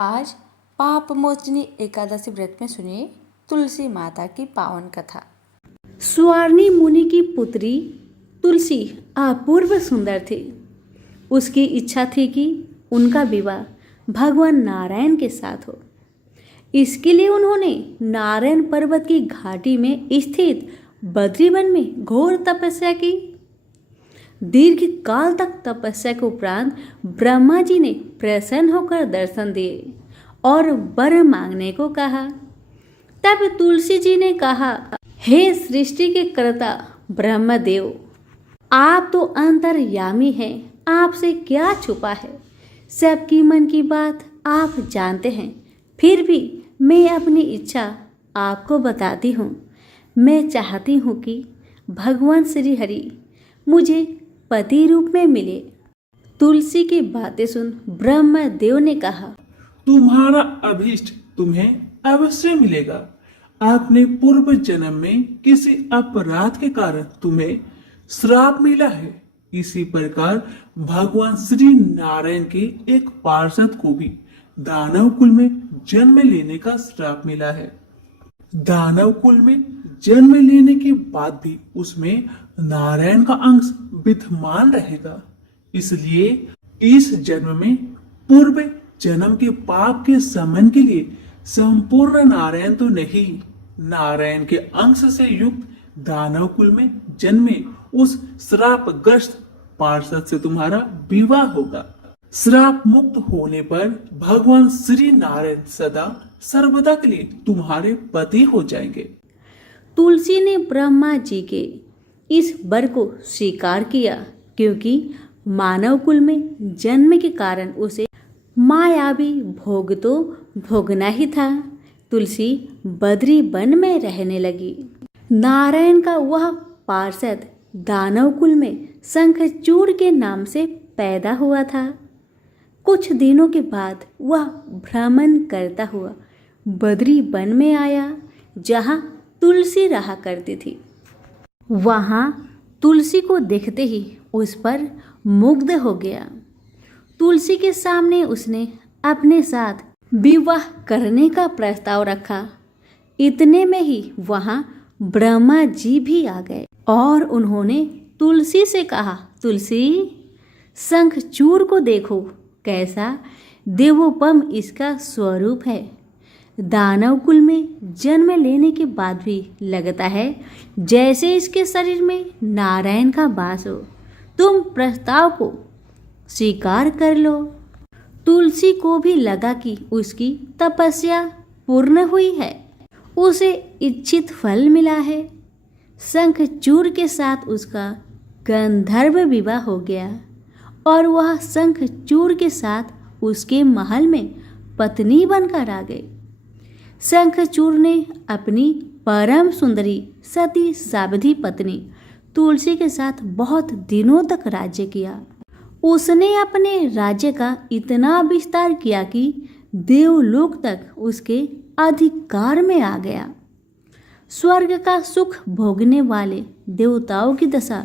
आज पाप मोचनी एकादशी व्रत में सुनिए तुलसी माता की पावन कथा। स्वर्णी मुनि की पुत्री तुलसी अपूर्व सुंदर थी। उसकी इच्छा थी कि उनका विवाह भगवान नारायण के साथ हो। इसके लिए उन्होंने नारायण पर्वत की घाटी में स्थित बद्रीवन में घोर तपस्या की। दीर्घ काल तक तपस्या के उपरांत ब्रह्मा जी ने प्रसन्न होकर दर्शन दिए और वर मांगने को कहा। तब तुलसी जी ने कहा, हे सृष्टि के कर्ता ब्रह्मदेव, आप तो अंतर्यामी हैं, आपसे क्या छुपा है। सबकी मन की बात आप जानते हैं, फिर भी मैं अपनी इच्छा आपको बताती हूँ। मैं चाहती हूँ कि भगवान श्री हरि मुझे पति रूप में मिले। तुलसी की बातें सुन ब्रह्मदेव ने कहा, तुम्हारा अभीष्ट तुम्हें अवश्य मिलेगा। आपने पूर्व जन्म में किसी अपराध के कारण तुम्हें श्राप मिला है। इसी प्रकार भगवान श्री नारायण के एक पार्षद को भी दानव कुल में जन्म लेने का श्राप मिला है। दानव कुल में जन्म लेने के बाद भी उसमें नारायण का अंश विद्यमान रहेगा। इसलिए इस जन्म में पूर्व जन्म के पाप के समन के लिए संपूर्ण नारायण तो नहीं, नारायण के अंश से युक्त दानव कुल में जन्मे उस श्रापग्रस्त पार्षद से तुम्हारा विवाह होगा। श्राप मुक्त होने पर भगवान श्री नारायण सदा सर्वदा के लिए तुम्हारे पति हो जाएंगे। तुलसी ने ब्रह्मा जी के इस वर को स्वीकार किया, क्योंकि मानव कुल में जन्म के कारण उसे मायावी भोग तो भोगना ही था। तुलसी बद्री वन में रहने लगी। नारायण का वह पार्षद दानव कुल में शंखचूड़ के नाम से पैदा हुआ था। कुछ दिनों के बाद वह भ्रमण करता हुआ बद्री वन में आया, जहाँ तुलसी रहा करती थी। वहाँ तुलसी को देखते ही उस पर मुग्ध हो गया। तुलसी के सामने उसने अपने साथ विवाह करने का प्रस्ताव रखा। इतने में ही वहाँ ब्रह्मा जी भी आ गए और उन्होंने तुलसी से कहा, तुलसी, शंखचूड़ को देखो, कैसा देवोपम इसका स्वरूप है। दानव कुल में जन्म लेने के बाद भी लगता है जैसे इसके शरीर में नारायण का वास हो। तुम प्रस्ताव को स्वीकार कर लो। तुलसी को भी लगा कि उसकी तपस्या पूर्ण हुई है, उसे इच्छित फल मिला है। शंखचूड़ के साथ उसका गंधर्व विवाह हो गया और वह शंखचूड़ के साथ उसके महल में पत्नी बनकर आ गई। शंखचूड़ ने अपनी परम सुंदरी सती सावधि पत्नी तुलसी के साथ बहुत दिनों तक राज्य किया। उसने अपने राज्य का इतना विस्तार किया कि देवलोक तक उसके अधिकार में आ गया। स्वर्ग का सुख भोगने वाले देवताओं की दशा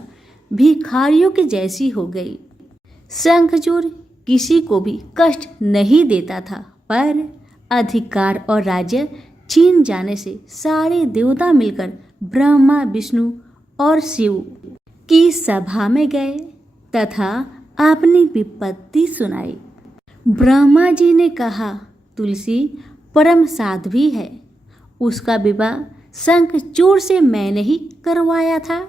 भिखारियों की जैसी हो गई। शंखचूड़ किसी को भी कष्ट नहीं देता था, पर अधिकार और राज्य छीन जाने से सारे देवता मिलकर ब्रह्मा, विष्णु और शिव की सभा में गए तथा अपनी विपत्ति सुनाई। ब्रह्मा जी ने कहा, तुलसी परम साध्वी है, उसका विवाह शंखचूड़ से मैंने ही करवाया था।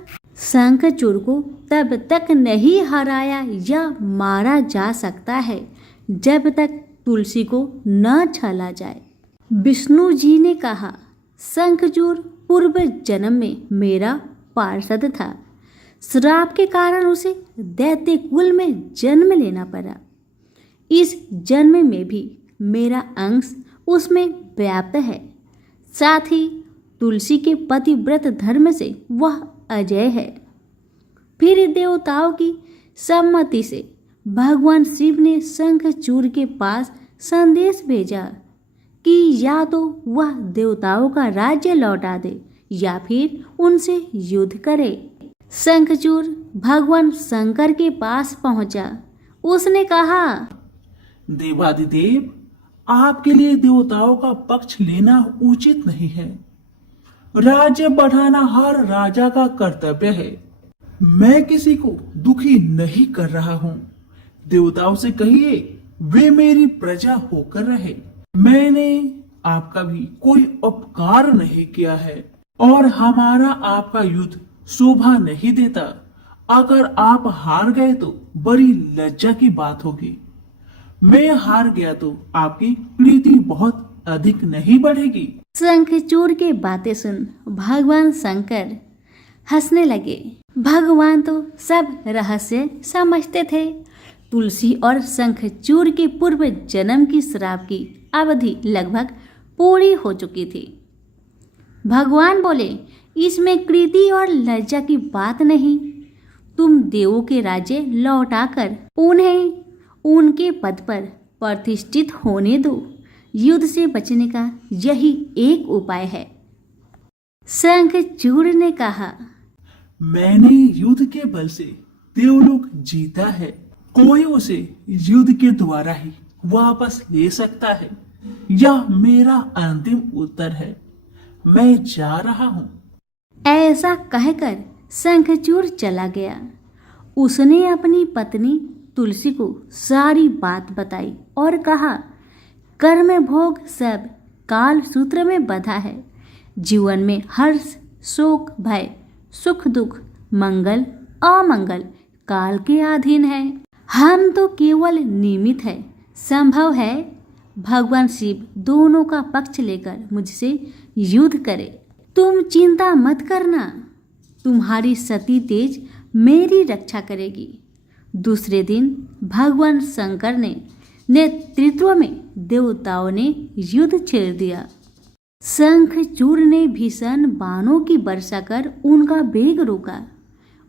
शंखचूड़ को तब तक नहीं हराया या मारा जा सकता है जब तक तुलसी को न छला जाए। विष्णु जी ने कहा, शंखचूड़ पूर्व जन्म में मेरा पार्षद था। श्राप के कारण उसे दैत्य कुल में जन्म लेना पड़ा। इस जन्म में भी मेरा अंश उसमें व्याप्त है। साथ ही तुलसी के पतिव्रत धर्म से वह अजय है। फिर देवताओं की सम्मति से भगवान शिव ने शंखचूड़ के पास संदेश भेजा कि या तो वह देवताओं का राज्य लौटा दे या फिर उनसे युद्ध करे। शंखचूड़ भगवान शंकर के पास पहुंचा। उसने कहा, देवादिदेव, आपके लिए देवताओं का पक्ष लेना उचित नहीं है। राज्य बढ़ाना हर राजा का कर्तव्य है। मैं किसी को दुखी नहीं कर रहा हूँ। देवताओं से कहिए वे मेरी प्रजा होकर रहे। मैंने आपका भी कोई उपकार नहीं किया है और हमारा आपका युद्ध शोभा नहीं देता। अगर आप हार गए तो बड़ी लज्जा की बात होगी। मैं हार गया तो आपकी प्रीति बहुत अधिक नहीं बढ़ेगी। शंखचूड़ की बातें सुन भगवान शंकर हंसने लगे। भगवान तो सब रहस्य समझते थे। तुलसी और शंखचूड़ के पूर्व जन्म की श्राप की अवधि लगभग पूरी हो चुकी थी। भगवान बोले, इसमें कृति और लज्जा की बात नहीं। तुम देवों के राज्य लौटाकर उन्हें उनके पद पर प्रतिष्ठित होने दो। युद्ध से बचने का यही एक उपाय है। शंखचूड़ ने कहा, मैंने युद्ध के बल से देवलोक जीता है। कोई उसे युद्ध के द्वारा ही वापस ले सकता है। यह मेरा अंतिम उत्तर है। मैं जा रहा हूँ। ऐसा कहकर शंखचूड़ चला गया। उसने अपनी पत्नी तुलसी को सारी बात बताई और कहा, कर्म भोग सब काल सूत्र में बंधा है। जीवन में हर्ष, शोक, भय, सुख, दुख, मंगल, अमंगल काल के अधीन है। हम तो केवल निमित्त है। संभव है भगवान शिव दोनों का पक्ष लेकर मुझसे युद्ध करे। तुम चिंता मत करना। तुम्हारी सती तेज मेरी रक्षा करेगी। दूसरे दिन भगवान शंकर ने नेतृत्व में देवताओं ने युद्ध छेड़ दिया। शंखचूड़ ने भीषण बाणों की वर्षा कर उनका वेग रोका।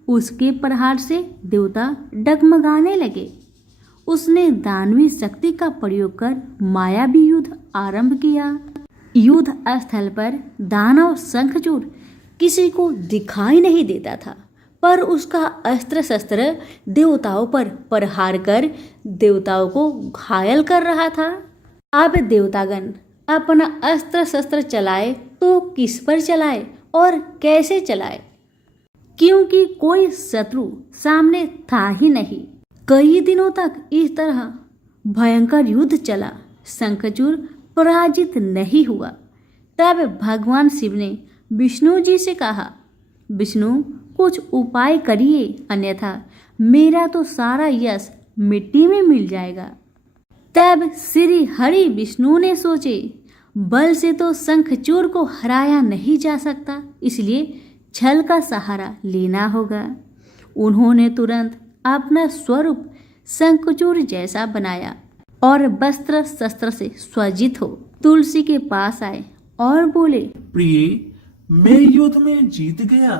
उसके प्रहार से देवता डगमगाने लगे। उसने दानवी शक्ति का प्रयोग कर मायावी युद्ध आरंभ किया। युद्ध स्थल पर दानव शंखचूड़ किसी को दिखाई नहीं देता था, पर उसका अस्त्र शस्त्र देवताओं पर प्रहार कर देवताओं को घायल कर रहा था। अब देवतागण अपना अस्त्र शस्त्र चलाए तो किस पर चलाए और कैसे चलाए, क्योंकि कोई शत्रु सामने था ही नहीं। कई दिनों तक इस तरह भयंकर युद्ध चला। शंखचूड़ पराजित नहीं हुआ। तब भगवान शिव ने विष्णु जी से कहा, विष्णु कुछ उपाय करिए, अन्यथा मेरा तो सारा यश मिट्टी में मिल जाएगा। तब श्री हरि विष्णु ने सोचे, बल से तो शंखचूड़ को हराया नहीं जा सकता, इसलिए छल का सहारा लेना होगा। उन्होंने तुरंत अपना स्वरूप शंखचूड़ जैसा बनाया और वस्त्र शस्त्र से सज्जित हो तुलसी के पास आए और बोले, प्रिय, मैं युद्ध में जीत गया।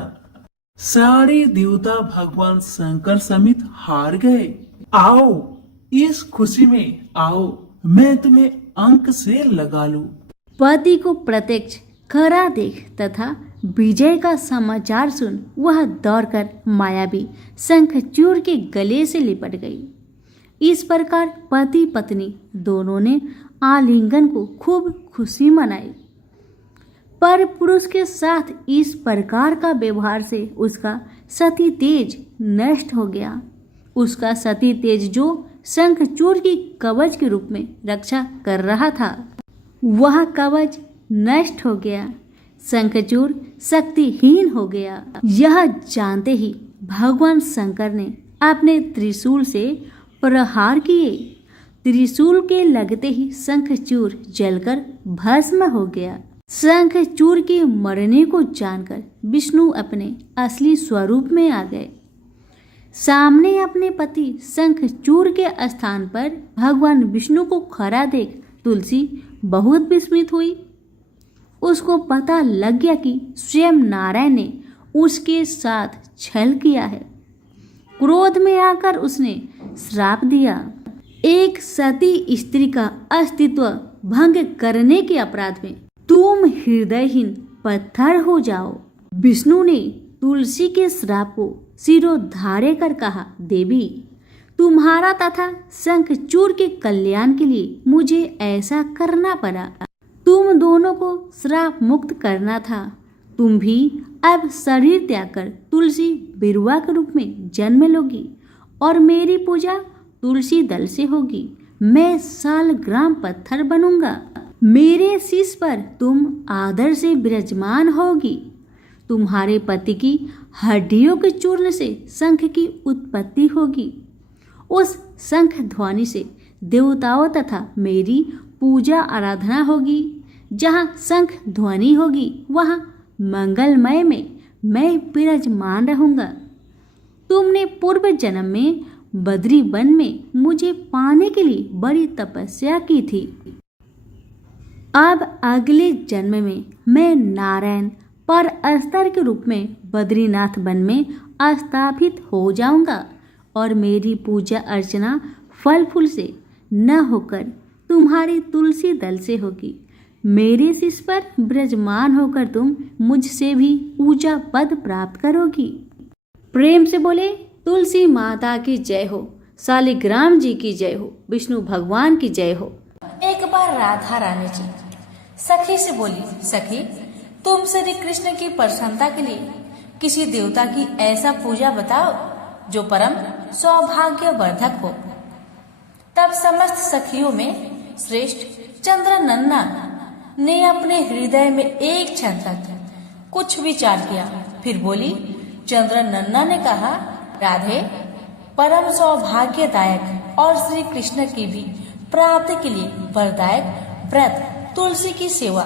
सारे देवता भगवान शंकर समेत हार गए। आओ, इस खुशी में आओ, मैं तुम्हें अंक से लगा लूं। पति को प्रत्यक्ष खरा देख तथा विजय का समाचार सुन वह दौड़कर मायावी शंखचूड़ के गले से लिपट गई। इस प्रकार पति पत्नी दोनों ने आलिंगन को खूब खुशी मनाई। पर पुरुष के साथ इस प्रकार का व्यवहार से उसका सती तेज नष्ट हो गया। उसका सती तेज जो शंखचूड़ की कवच के रूप में रक्षा कर रहा था, वह कवच नष्ट हो गया। शंखचूड़ शक्तिहीन हो गया। यह जानते ही भगवान शंकर ने अपने त्रिशूल से प्रहार किए। त्रिशूल के लगते ही शंखचूड़ जलकर भस्म हो गया। शंखचूड़ के मरने को जानकर विष्णु अपने असली स्वरूप में आ गए। सामने अपने पति शंखचूड़ के स्थान पर भगवान विष्णु को खड़ा देख तुलसी बहुत विस्मित हुई। उसको पता लग गया कि स्वयं नारायण ने उसके साथ छल किया है। क्रोध में आकर उसने श्राप दिया, एक सती स्त्री का अस्तित्व भंग करने के अपराध में तुम हृदयहीन पत्थर हो जाओ। विष्णु ने तुलसी के श्राप को सिरोधार्य कर कहा, देवी, तुम्हारा तथा शंखचूड़ के कल्याण के लिए मुझे ऐसा करना पड़ा। तुम दोनों को श्राप मुक्त करना था। तुम भी अब शरीर त्याग कर तुलसी बिरुवा के रूप में जन्म लोगी और मेरी पूजा तुलसी दल से होगी। मैं सालग्राम पत्थर बनूंगा। मेरे शीश पर तुम आदर से विराजमान होगी। तुम्हारे पति की हड्डियों के चूर्ण से शंख की उत्पत्ति होगी। उस शंख ध्वनि से देवताओं तथा मेरी पूजा आराधना होगी। जहाँ शंख ध्वनि होगी वहाँ मंगलमय में मैं विराजमान रहूंगा। तुमने पूर्व जन्म में बद्री वन में मुझे पाने के लिए बड़ी तपस्या की थी। अब अगले जन्म में मैं नारायण पर अस्तर के रूप में बद्रीनाथ वन में स्थापित हो जाऊंगा और मेरी पूजा अर्चना फल फूल से न होकर तुम्हारी तुलसी दल से होगी। मेरे शीश पर विराजमान होकर तुम मुझसे भी ऊंचा पद प्राप्त करोगी। प्रेम से बोले तुलसी माता की जय हो, शालिग्राम जी की जय हो, विष्णु भगवान की जय हो। एक बार राधा रानी जी सखी से बोली, सखी तुम श्री कृष्ण की प्रसन्नता के लिए किसी देवता की ऐसा पूजा बताओ जो परम सौभाग्यवर्धक हो। तब समस्त सखियों में श्रेष्ठ चंद्रनन्ना ने अपने हृदय में एक क्षण तक कुछ विचार किया, फिर बोली। चंद्रनन्ना ने कहा, राधे, परम सौभाग्यदायक और श्री कृष्ण की भी प्राप्ति के लिए वरदायक व्रत तुलसी की सेवा।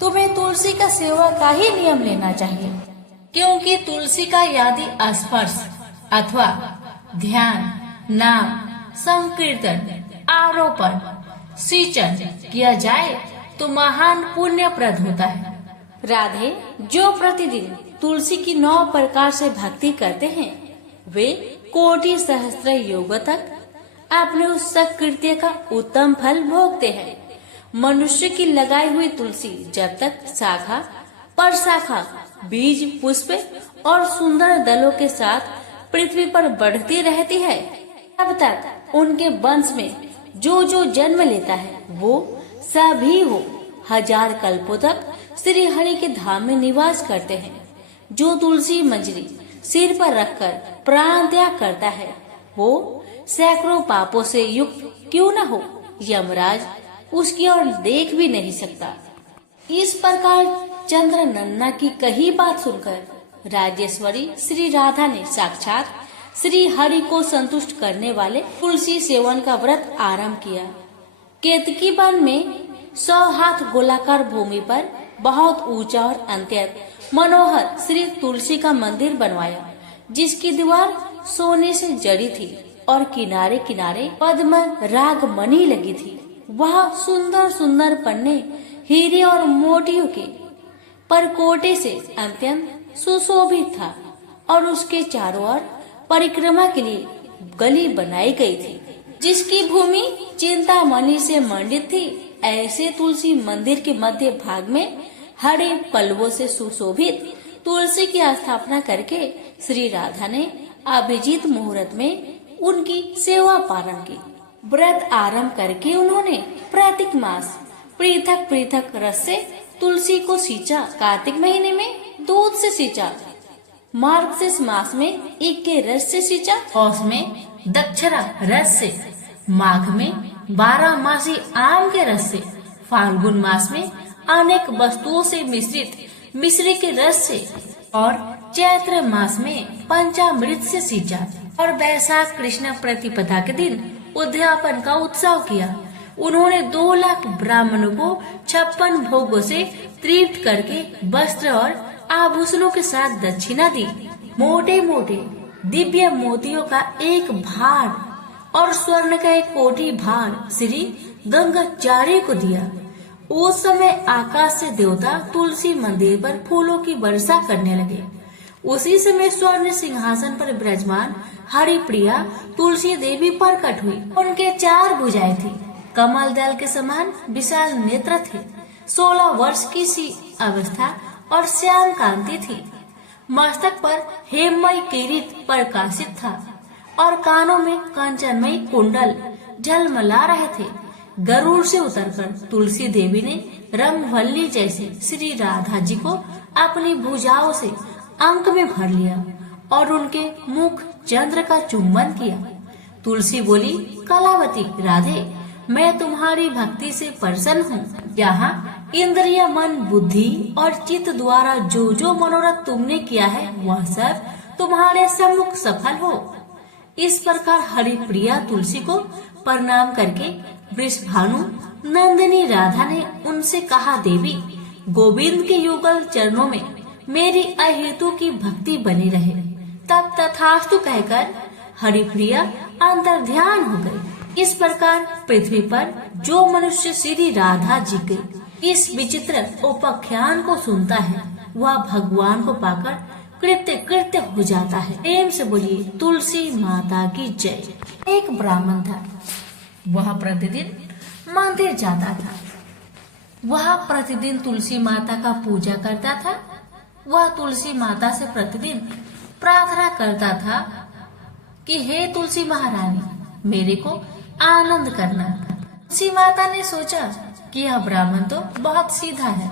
तुम्हें तुलसी का सेवा का ही नियम लेना चाहिए, क्योंकि तुलसी का यदि स्पर्श अथवा ध्यान, नाम, संकीर्तन, आरोपण, सिंचन किया जाए तो महान पुण्यप्रद होता है। राधे, जो प्रतिदिन तुलसी की 9 प्रकार से भक्ति करते हैं वे कोटि सहस्त्र योग तक अपने उस सत्कृत्य का उत्तम फल भोगते हैं। मनुष्य की लगाई हुई तुलसी जब तक शाखा पर शाखा, बीज, पुष्प और सुंदर दलों के साथ पृथ्वी पर बढ़ती रहती है, तब तक उनके वंश में जो जो जन्म लेता है वो सभी हो 1000 कल्पों तक श्री हरि के धाम में निवास करते हैं। जो तुलसी मंजरी सिर पर रखकर प्राण त्याग करता है वो सैकड़ों पापों से युक्त क्यों न हो, यमराज उसकी ओर देख भी नहीं सकता। इस प्रकार चंद्रनन्ना की कही बात सुनकर राजेश्वरी श्री राधा ने साक्षात श्री हरि को संतुष्ट करने वाले तुलसी सेवन का व्रत आरंभ किया। केतकी वन में 100 हाथ गोलाकार भूमि पर बहुत ऊंचा और अत्यंत मनोहर श्री तुलसी का मंदिर बनवाया, जिसकी दीवार सोने से जड़ी थी और किनारे किनारे पद्म राग मणि लगी थी। वह सुंदर सुंदर पन्ने हीरे और मोतियों के परकोटे से अत्यंत सुशोभित था और उसके चारों ओर परिक्रमा के लिए गली बनाई गई थी, जिसकी भूमि चिंतामणि से मंडित थी। ऐसे तुलसी मंदिर के मध्य भाग में हरे पल्लवों से सुशोभित तुलसी की स्थापना करके श्री राधा ने अभिजीत मुहूर्त में उनकी सेवा पारण की। व्रत आरंभ करके उन्होंने प्रत्येक मास पृथक पृथक रस से तुलसी को सींचा। कार्तिक महीने में दूध से सींचा, मार्गशीर्ष मास में ईख के रस से सींचा, पौष में दक्षरा रस से, माघ में 12 मासी आम के रस से, फाल्गुन मास में अनेक वस्तुओं से मिश्रित मिश्री के रस से और चैत्र मास में पंचामृत से सींचा और वैशाख कृष्ण प्रतिपदा के दिन उद्यापन का उत्सव किया। उन्होंने 2 लाख ब्राह्मणों को 56 भोगों से तृप्त करके वस्त्र और आभूषणों के साथ दक्षिणा दी। मोटे मोटे दिव्य मोतियों का एक भार और स्वर्ण का एक कोटि भार श्री गंगाचार्य को दिया। उस समय आकाश से देवता तुलसी मंदिर पर फूलों की वर्षा करने लगे। उसी समय स्वर्ण सिंहासन पर विराजमान हरि प्रिया तुलसी देवी प्रकट हुई। उनके 4 भुजाएं थी, कमल दल के समान विशाल नेत्र थे, 16 वर्ष की सी अवस्था और श्याम कांति थी। मस्तक पर हेममय किरीट प्रकाशित था। और कानों में कंचनमयी कुंडल झलमला रहे थे। गरुड़ से उतरकर तुलसी देवी ने रंगवल्ली जैसे श्री राधा जी को अपनी भुजाओं से अंक में भर लिया और उनके मुख चंद्र का चुंबन किया। तुलसी बोली, कलावती राधे, मैं तुम्हारी भक्ति से प्रसन्न हूँ। यहाँ इंद्रिय, मन, बुद्धि और चित्त द्वारा जो जो मनोरथ तुमने किया है वह सब तुम्हारे सम्मुख सफल हो। इस प्रकार हरिप्रिया तुलसी को प्रणाम करके वृषभानु नंदिनी राधा ने उनसे कहा, देवी, गोविंद के युगल चरणों में मेरी अहेतु की भक्ति बनी रहे। तब तथास्तु कहकर हरिप्रिया अंतर्ध्यान हो गई। इस प्रकार पृथ्वी पर जो मनुष्य श्री राधा जी के इस विचित्र उपाख्यान को सुनता है वह भगवान को पाकर कृत्य कृत्य हो जाता है। प्रेम से बोलिए तुलसी माता की जय। एक ब्राह्मण था, वह प्रतिदिन मंदिर जाता था। वह प्रतिदिन तुलसी माता का पूजा करता था। वह तुलसी माता से प्रतिदिन प्रार्थना करता था कि हे तुलसी महारानी, मेरे को आनंद करना। तुलसी माता ने सोचा कि यह ब्राह्मण तो बहुत सीधा है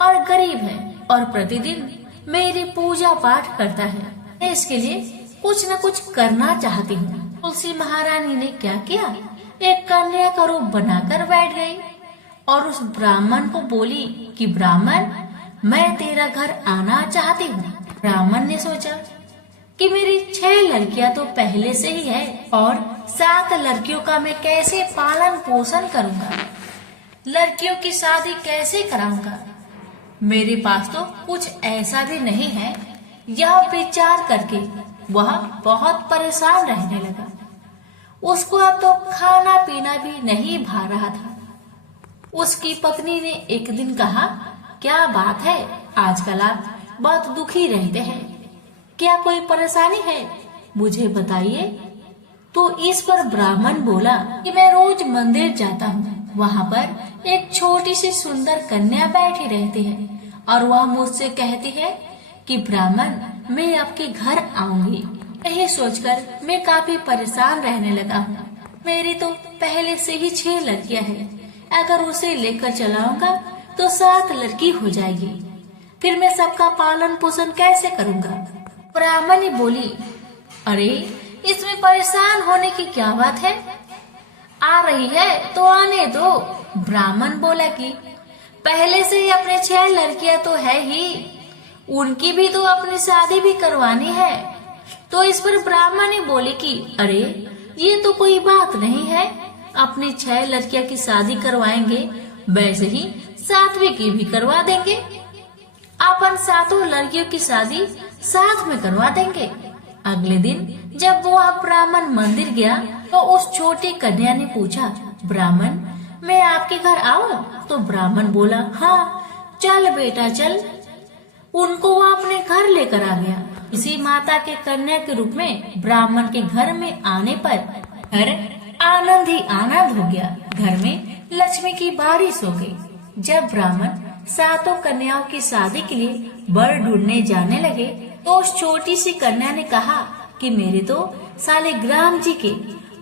और गरीब है और प्रतिदिन मेरी पूजा पाठ करता है, मैं इसके लिए कुछ न कुछ करना चाहती हूँ। तुलसी महारानी ने क्या किया, एक कन्या का रूप बनाकर बैठ गई और उस ब्राह्मण को बोली कि ब्राह्मण, मैं तेरा घर आना चाहती हूँ। ब्राह्मण ने सोचा कि मेरी 6 लड़कियां तो पहले से ही है और 7 लड़कियों का मैं कैसे पालन पोषण करूँगा, लड़कियों की शादी कैसे कराऊंगा, मेरे पास तो कुछ ऐसा भी नहीं है। यह विचार करके वह बहुत परेशान रहने लगा। उसको अब तो खाना पीना भी नहीं भा रहा था। उसकी पत्नी ने एक दिन कहा, क्या बात है, आजकल आप बहुत दुखी रहते हैं, क्या कोई परेशानी है, मुझे बताइए। तो इस पर ब्राह्मण बोला कि मैं रोज मंदिर जाता हूँ, वहाँ पर एक छोटी सी सुंदर कन्या बैठी रहती है और वह मुझसे कहती है कि ब्राह्मण, मैं आपके घर आऊंगी। यही सोचकर मैं काफी परेशान रहने लगा हूँ। मेरी तो पहले से ही 6 लड़कियां हैं, अगर उसे लेकर चलाऊंगा तो 7 लड़की हो जाएगी, फिर मैं सबका पालन पोषण कैसे करूँगा। ब्राह्मणी बोली, अरे इसमें परेशान होने की क्या बात है, आ रही है तो आने दो। ब्राह्मण बोला कि पहले से ही अपने 6 लड़कियां तो है ही, उनकी भी तो अपनी शादी भी करवानी है। तो इस पर ब्राह्मणी बोली कि अरे ये तो कोई बात नहीं है, अपनी 6 लड़कियां की शादी करवाएंगे, वैसे ही 7वीं की भी करवा देंगे। अपन 7 लड़कियों की शादी साथ में करवा देंगे। अगले दिन जब वो ब्राह्मण मंदिर गया तो उस छोटी कन्या ने पूछा, ब्राह्मण, मैं आपके घर आऊं? तो ब्राह्मण बोला, हाँ चल बेटा चल। उनको वो अपने घर लेकर आ गया। इसी माता के कन्या के रूप में ब्राह्मण के घर में आने पर घर आनंद ही आनंद हो गया। घर में लक्ष्मी की बारिश हो गई। जब ब्राह्मण 7 कन्याओं की शादी के लिए वर ढूंढने जाने लगे तो उस छोटी सी कन्या ने कहा कि मेरे तो शालिग्राम जी के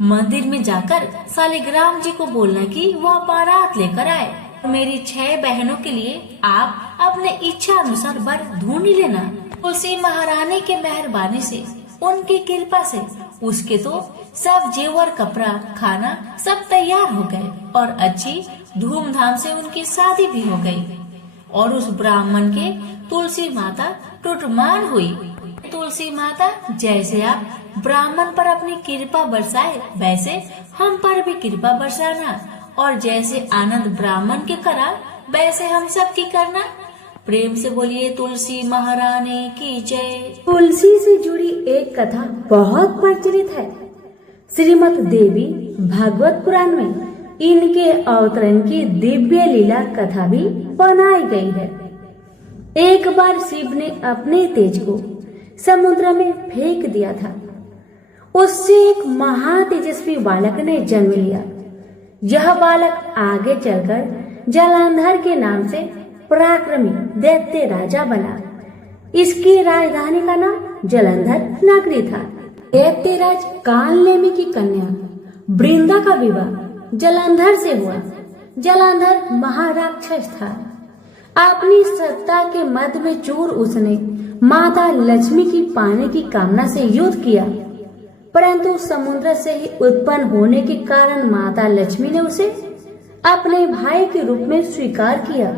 मंदिर में जाकर शालिग्राम जी को बोलना कि वह बारात लेकर आए। मेरी 6 बहनों के लिए आप अपने इच्छा अनुसार वर ढूंढ लेना। तुलसी महारानी के मेहरबानी से, उनकी कृपा से उसके तो सब जेवर, कपड़ा, खाना सब तैयार हो गए और अच्छी धूमधाम से उनकी शादी भी हो गई। और उस ब्राह्मण के तुलसी माता टुटमान हुई। तुलसी माता, जैसे आप ब्राह्मण पर अपनी कृपा बरसाए वैसे हम पर भी कृपा बरसाना, और जैसे आनंद ब्राह्मण के करा वैसे हम सब की करना। प्रेम से बोलिए तुलसी महारानी की जय। तुलसी से जुड़ी एक कथा बहुत प्रचलित है। श्रीमद् देवी भागवत पुराण में इनके अवतरण की दिव्य लीला कथा भी बनाई गई है। एक बार शिव ने अपने तेज को समुद्र में फेंक दिया था। उससे एक महातेजस्वी बालक ने जन्म लिया। यह बालक आगे चलकर जलंधर के नाम से पराक्रमी दैत्य राजा बना। इसकी राजधानी का नाम जलंधर नगरी था। दैत्यराज कालनेमी की कन्या वृंदा का विवाह जलंधर से हुआ। जलंधर महाराक्षस था। अपनी सत्ता के मद में चूर उसने माता लक्ष्मी की पाने की कामना से युद्ध किया, परंतु समुद्र से ही उत्पन्न होने के कारण माता लक्ष्मी ने उसे अपने भाई के रूप में स्वीकार किया।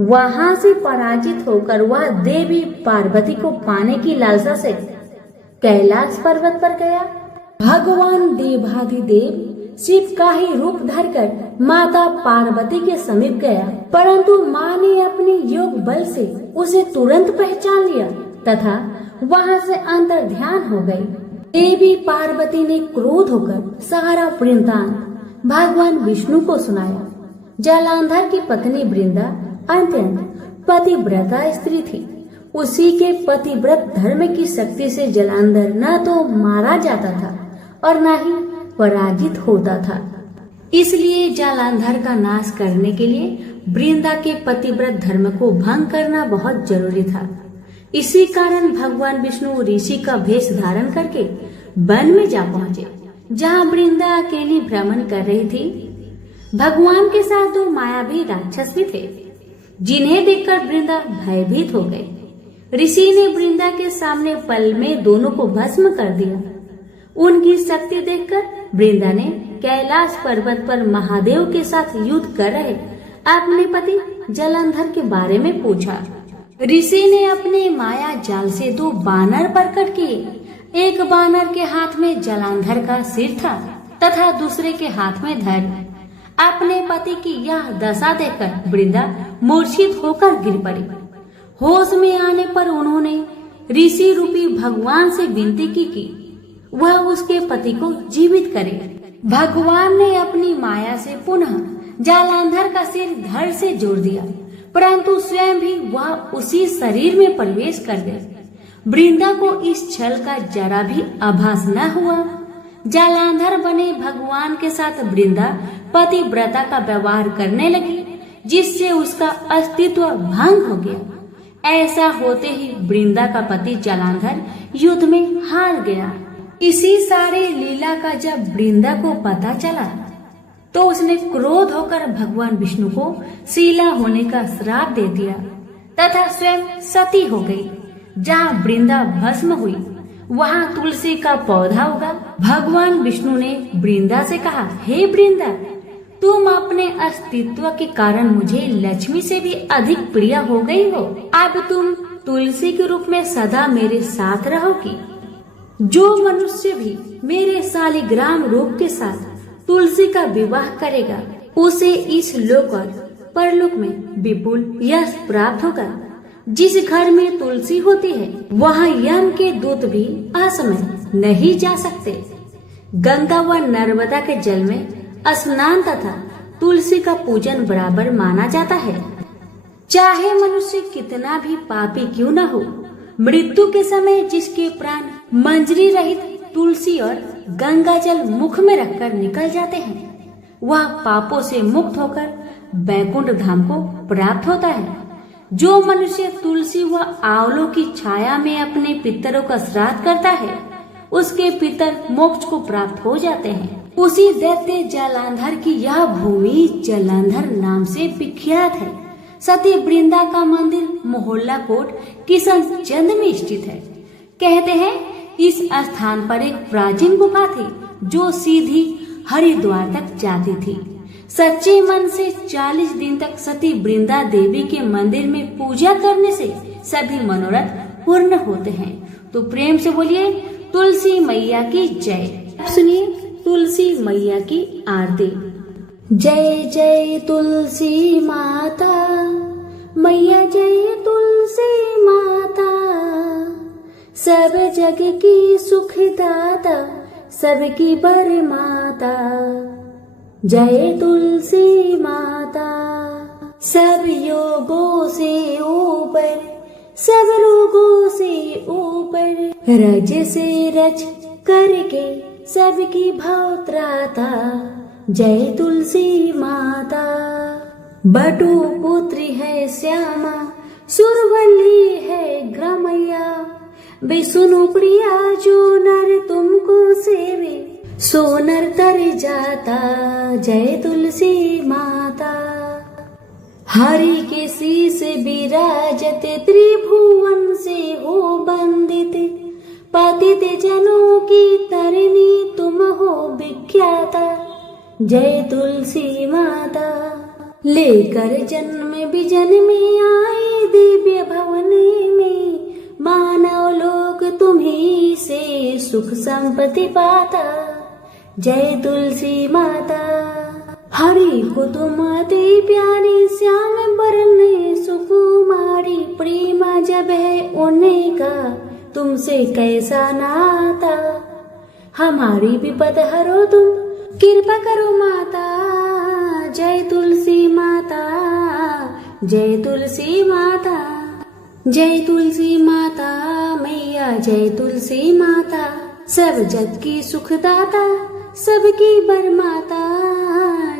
वहां से पराजित होकर वह देवी पार्वती को पाने की लालसा से कैलाश पर्वत पर गया। भगवान देवाधिदेव शिव का ही रूप धरकर माता पार्वती के समीप गया, परंतु माँ ने अपने योग बल से उसे तुरंत पहचान लिया तथा वहां से अंतर ध्यान हो गई। देवी पार्वती ने क्रोध होकर सारा वृंदावन भगवान विष्णु को सुनाया। जलंधर की पत्नी वृंदा अत्यंत पतिव्रता स्त्री थी। उसी के पतिव्रत धर्म की शक्ति से जलंधर न तो मारा जाता था और न ही पराजित होता था। इसलिए जलंधर का नाश करने के लिए वृंदा के पतिव्रत धर्म को भंग करना बहुत जरूरी था। इसी कारण भगवान विष्णु ऋषि का भेष धारण करके वन में जा पहुँचे, जहाँ वृंदा अकेली भ्रमण कर रही थी। भगवान के साथ दो मायावी राक्षस भी थे, जिन्हें देखकर वृंदा भयभीत हो गई। ऋषि ने वृंदा के सामने पल में दोनों को भस्म कर दिया। उनकी शक्ति देखकर वृंदा ने कैलाश पर्वत पर महादेव के साथ युद्ध कर रहे अपने पति जलंधर के बारे में पूछा। ऋषि ने अपने माया जाल से दो बानर प्रकट किए। एक बानर के हाथ में जलंधर का सिर था तथा दूसरे के हाथ में धड़। अपने पति की यह दशा देखकर वृंदा मूर्छित होकर गिर पड़ी। होश में आने पर उन्होंने ऋषि रूपी भगवान से विनती की कि वह उसके पति को जीवित करे। भगवान ने अपनी माया से पुनः जलंधर का सिर धड़ से जोड़ दिया, परंतु स्वयं भी वह उसी शरीर में प्रवेश कर गए। वृंदा को इस छल का जरा भी आभास न हुआ। जलंधर बने भगवान के साथ वृंदा पतिव्रता का व्यवहार करने लगी, जिससे उसका अस्तित्व भंग हो गया। ऐसा होते ही वृंदा का पति जलंधर युद्ध में हार गया। इसी सारे लीला का जब वृंदा को पता चला तो उसने क्रोध होकर भगवान विष्णु को शीला होने का श्राप दे दिया तथा स्वयं सती हो गई। जहाँ वृंदा भस्म हुई वहाँ तुलसी का पौधा उगा। भगवान विष्णु ने वृंदा से कहा, हे वृंदा, तुम अपने अस्तित्व के कारण मुझे लक्ष्मी से भी अधिक प्रिय हो गई हो। अब तुम तुलसी के रूप में सदा मेरे साथ रहोगी। जो मनुष्य भी मेरे शालिग्राम रूप के साथ तुलसी का विवाह करेगा उसे इस लोक और परलोक में विपुल यश प्राप्त होगा। जिस घर में तुलसी होती है वहाँ यम के दूत भी असमय नहीं जा सकते। गंगा व नर्मदा के जल में स्नान तथा तुलसी का पूजन बराबर माना जाता है। चाहे मनुष्य कितना भी पापी क्यों न हो, मृत्यु के समय जिसके प्राण मंजरी रहित तुलसी और गंगा जल मुख में रखकर निकल जाते हैं, वह पापों से मुक्त होकर बैकुंठ धाम को प्राप्त होता है। जो मनुष्य तुलसी व आंवलों की छाया में अपने पितरों का श्राद्ध करता है, उसके पितर मोक्ष को प्राप्त हो जाते हैं। उसी दैत्य जलंधर की यह भूमि जलंधर नाम से विख्यात है। सती वृंदा का मंदिर मोहल्ला कोट किशनचंद में स्थित है। कहते हैं इस स्थान पर एक प्राचीन गुफा थी जो सीधी हरिद्वार तक जाती थी। सच्चे मन से 40 दिन तक सती वृंदा देवी के मंदिर में पूजा करने से सभी मनोरथ पूर्ण होते हैं। तो प्रेम से बोलिए तुलसी मैया की जय। अब सुनिए तुलसी मैया की आरती। जय जय तुलसी माता मैया, जय तुलसी माता, सब जग की सुखदाता, सबकी बर माता। जय तुलसी माता, सब योगों से ऊपर, सब रोगों से ऊपर, रज से रज करके सबकी भव त्राता। जय तुलसी माता, बटु पुत्री है श्यामा, सुरवल्ली है ग्रामैया, बे सुनो प्रिया, जो नर तुमको सेवे सो नर तर जाता। जय तुलसी माता। हरि के शीस विराजत, त्रिभुवन से हो बंदित। पतित जनों की तरनी तुम हो विख्याता। जय तुलसी माता। लेकर जन्म विजन में आए दिव्य भवन में, मानव लोक तुम्ही से सुख संपत्ति पाता। जय तुलसी माता। हरि को तुम अति प्यारी, श्याम बरन सुकुमारी। प्रेम जब है उन्हें का तुमसे कैसा नाता। हमारी विपद हरो तुम, कृपा करो माता। जय तुलसी माता। जय तुलसी माता। जय तुलसी माता मैया, जय तुलसी माता। सब जग की सुखदाता, सबकी बरमाता।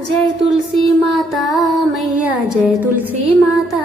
जय तुलसी माता मैया, जय तुलसी माता।